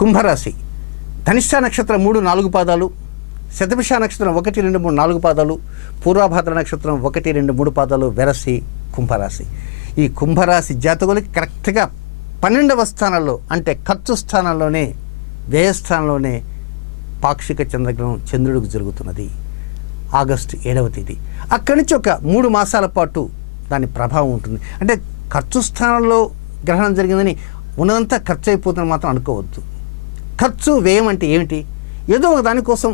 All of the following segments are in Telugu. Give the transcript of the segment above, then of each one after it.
కుంభరాశి ధనిష్ట నక్షత్రం 3, 4 పాదాలు, శతభిష నక్షత్రం 1, 2, 3, 4 పాదాలు, పూర్వభాద్ర నక్షత్రం 1, 2, 3 పాదాలు వెరసి కుంభరాశి. ఈ కుంభరాశి జాతకులకి కరెక్ట్గా 12వ స్థానంలో అంటే ఖర్చు స్థానంలోనే, వ్యయస్థానంలోనే పాక్షిక చంద్రగ్రహణం చంద్రుడికి జరుగుతున్నది ఆగస్టు 7వ తేదీ. అక్కడి నుంచి ఒక 3 మాసాల పాటు దాని ప్రభావం ఉంటుంది. అంటే ఖర్చు స్థానంలో గ్రహణం జరిగిందని ఉన్నదంతా ఖర్చు అయిపోతుందని మాత్రం అనుకోవద్దు. ఖర్చు వ్యయం అంటే ఏమిటి? ఏదో ఒక దానికోసం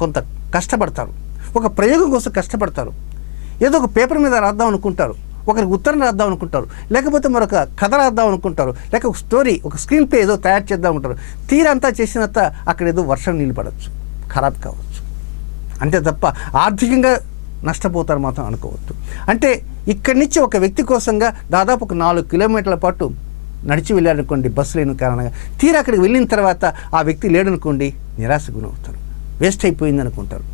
కొంత కష్టపడతారు, ఒక ప్రయోగం కోసం కష్టపడతారు, ఏదో ఒక పేపర్ మీద రాద్దాం అనుకుంటారు, ఒకరికి ఉత్తరం రాద్దాం అనుకుంటారు, లేకపోతే మరొక కథ రాద్దాం అనుకుంటారు, లేక ఒక స్టోరీ, ఒక స్క్రీన్ ప్లే ఏదో తయారు చేద్దాం అనుకుంటారు. తీరంతా చేసినంత అక్కడ ఏదో వర్షం నీళ్ళు పడవచ్చు, ఖరాబ్ కావచ్చు. అంతే తప్ప ఆర్థికంగా నష్టపోతారు మాత్రం అనుకోవద్దు. అంటే ఇక్కడి నుంచి ఒక వ్యక్తి కోసంగా దాదాపు ఒక 4 కిలోమీటర్ల పాటు నడిచి వెళ్ళారనుకోండి, బస్సు లేని కారణంగా. తీరా అక్కడికి వెళ్ళిన తర్వాత ఆ వ్యక్తి లేడనుకోండి, నిరాశ గురవుతారు, వేస్ట్ అయిపోయింది అనుకుంటారు.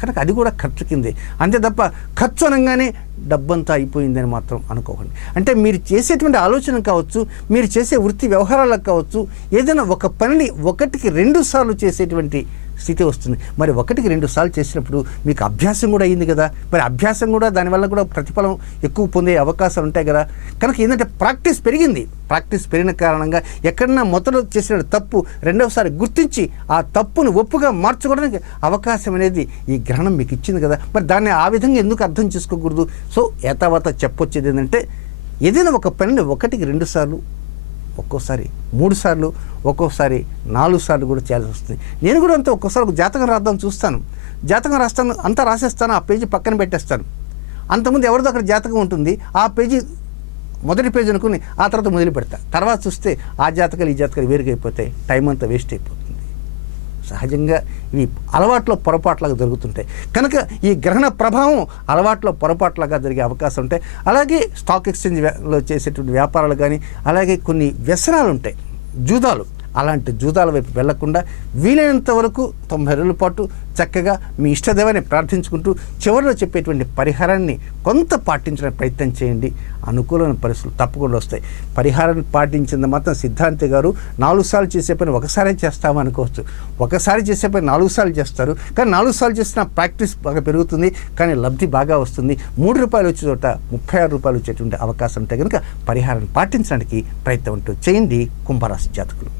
కనుక అది కూడా ఖర్చు కిందే. అంతే తప్ప ఖర్చు అనగానే డబ్బంతా అయిపోయిందని మాత్రం అనుకోకండి. అంటే మీరు చేసేటువంటి ఆలోచన కావచ్చు, మీరు చేసే వృత్తి వ్యవహారాలకు కావచ్చు, ఏదైనా ఒక పనిని 1కి 2 సార్లు చేసేటువంటి స్థితి వస్తుంది. మరి 1కి 2 సార్లు చేసినప్పుడు మీకు అభ్యాసం కూడా అయింది కదా, మరి అభ్యాసం కూడా దానివల్ల కూడా ప్రతిఫలం ఎక్కువ పొందే అవకాశాలు ఉంటాయి కదా. కనుక ఏంటంటే ప్రాక్టీస్ పెరిగింది. ప్రాక్టీస్ పెరిగిన కారణంగా ఎక్కడన్నా మొదలు చేసిన తప్పు రెండవసారి గుర్తించి ఆ తప్పును ఒప్పుగా మార్చుకోవడానికి అవకాశం అనేది ఈ గ్రహణం మీకు ఇచ్చింది కదా. మరి దాన్ని ఆ విధంగా ఎందుకు అర్థం చేసుకోకూడదు? సో ఏతావాత చెప్పొచ్చేది ఏంటంటే, ఏదైనా ఒక పనిని 1కి 2 సార్లు, ఒక్కోసారి 3 సార్లు, ఒక్కోసారి 4 సార్లు కూడా చేయాల్సి వస్తుంది. నేను కూడా అంతా ఒక్కోసారి ఒక జాతకం రాద్దాం చూస్తాను, జాతకం రాస్తాను, అంతా రాసేస్తాను, ఆ పేజీ పక్కన పెట్టేస్తాను. అంతకుముందు ఎవరిదో అక్కడ జాతకం ఉంటుంది, ఆ పేజీ మొదటి పేజీ అనుకుని ఆ తర్వాత మొదలు పెడతా. తర్వాత చూస్తే ఆ జాతకాలు ఈ జాతకాలు వేరుగా అయిపోతాయి, టైం అంతా వేస్ట్ అయిపోతుంది. సహజంగా ఇవి అలవాట్లో పొరపాట్లుగా జరుగుతుంటాయి. కనుక ఈ గ్రహణ ప్రభావం అలవాట్లో పొరపాట్లుగా జరిగే అవకాశం ఉంటాయి. అలాగే స్టాక్ ఎక్స్చేంజ్లో చేసేటువంటి వ్యాపారాలు కానీ, అలాగే కొన్ని వ్యసనాలు ఉంటాయి, జూదాలు. అలాంటి జూదాల వైపు వెళ్లకుండా వీలైనంత వరకు 90 రోజుల పాటు చక్కగా మీ ఇష్టదేవాన్ని ప్రార్థించుకుంటూ చివరిలో చెప్పేటువంటి పరిహారాన్ని కొంత పాటించడానికి ప్రయత్నం చేయండి. అనుకూలమైన పరిస్థితులు తప్పకుండా వస్తాయి. పరిహారాన్ని పాటించింది మాత్రం సిద్ధాంతి గారు 4 సార్లు చేసే పని ఒకసారే చేస్తామని అనుకోవచ్చు. ఒకసారి చేసే పని 4 సార్లు చేస్తారు, కానీ 4 సార్లు చేసిన ప్రాక్టీస్ బాగా పెరుగుతుంది, కానీ లబ్ధి బాగా వస్తుంది. 3 రూపాయలు వచ్చే చోట 36 రూపాయలు వచ్చేటువంటి అవకాశం ఉంటే కనుక పరిహారాన్ని పాటించడానికి ప్రయత్నం చేయండి కుంభరాశి జాతకులు.